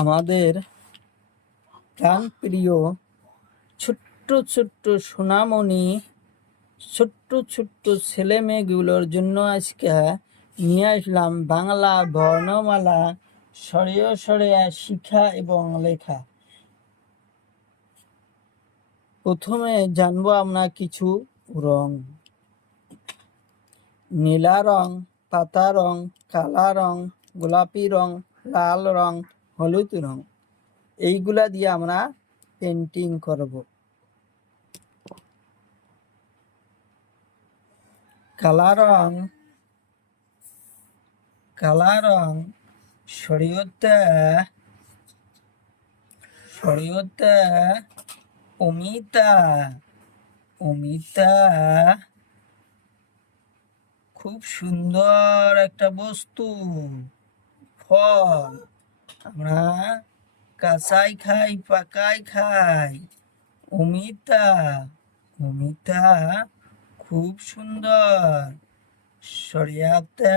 আমাদের প্রাণপ্রিয় ছোট্ট ছোট্ট সোনামণি ছোট্ট ছোট্ট ছেলে মেয়েগুলোর জন্য আজকে নিয়ে আসলাম বাংলা বর্ণমালা সরিয়ে সরিয়ে শিখা এবং লেখা। প্রথমে জানবো আমরা কিছু রং। নীলা রং, পাতা রং, কালা রং, গোলাপি রং, লাল রং, হলুদ রং, এইগুলা দিয়ে আমরা পেন্টিং করব। কালা রং শরীয়তে অমিতা খুব সুন্দর একটা বস্তু, ফল। আমরা কাঁচাই খাই, পাকাই খাই। অমিতা খুব সুন্দর। শরিয়াতে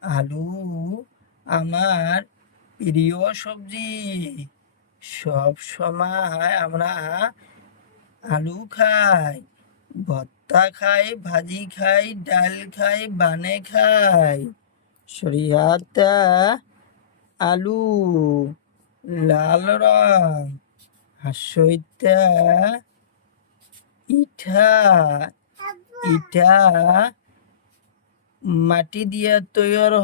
আলু আমার প্রিয় সবজি। সব সময় আমরা আলু খাই, ভর্তা খাই, ভাজি খাই, ডাল খাই, বানে খাই। শরিয়াতে আলু। লাল রং হাসইতে ইটা মাটি দিয়ে তৈরি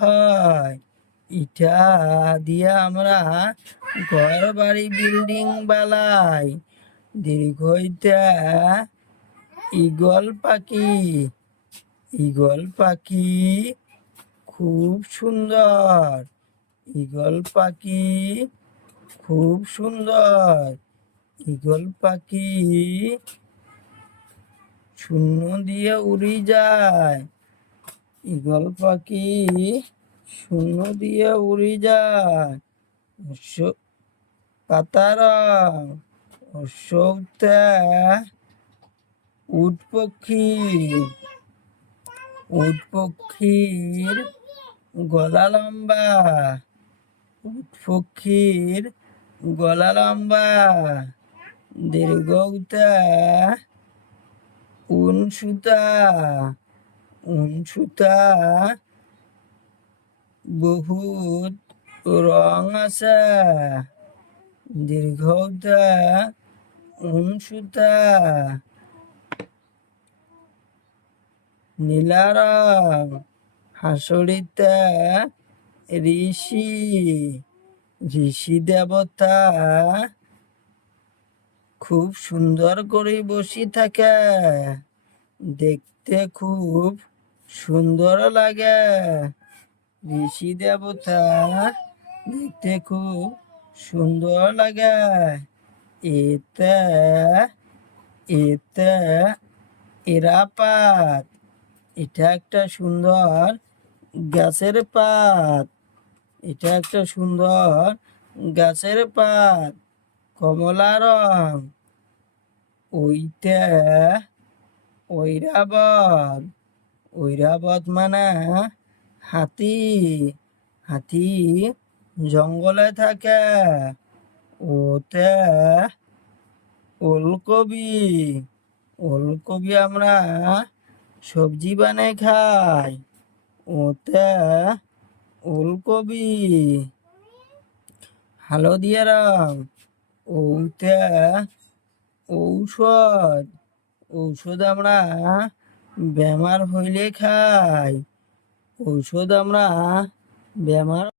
হয়। ইটা দিয়ে আমরা ঘর বাড়ি বিল্ডিং বানাই। দীর্ঘইতে ঈগল পাখি খুব সুন্দর। ঈগল পাখি শূন্য দিয়ে উড়ি যায়। পাতা রং অশোকতে উট পক্ষীর গলা লম্বা। দীর্ঘতে উনসুতা বহুত রং আছে। দীর্ঘতে উনসুতা। নীলা রং হাসরিতে ঋষি দেবতা খুব সুন্দর করে বসে থাকে, দেখতে খুব সুন্দর লাগে। ঋষি দেবতা দেখতে খুব সুন্দর লাগে। এতে এরাপাত, এটা একটা সুন্দর গাছের পাত। কমলা রং ঐরাবত মানে হাতি জঙ্গলে থাকে। ওতে ওলকবি আমরা সবজি বানাই খাই। ওতে ওলকবি। হলদিয়া রং ওতে ঔষধ আমরা বেমার হইলে খাই।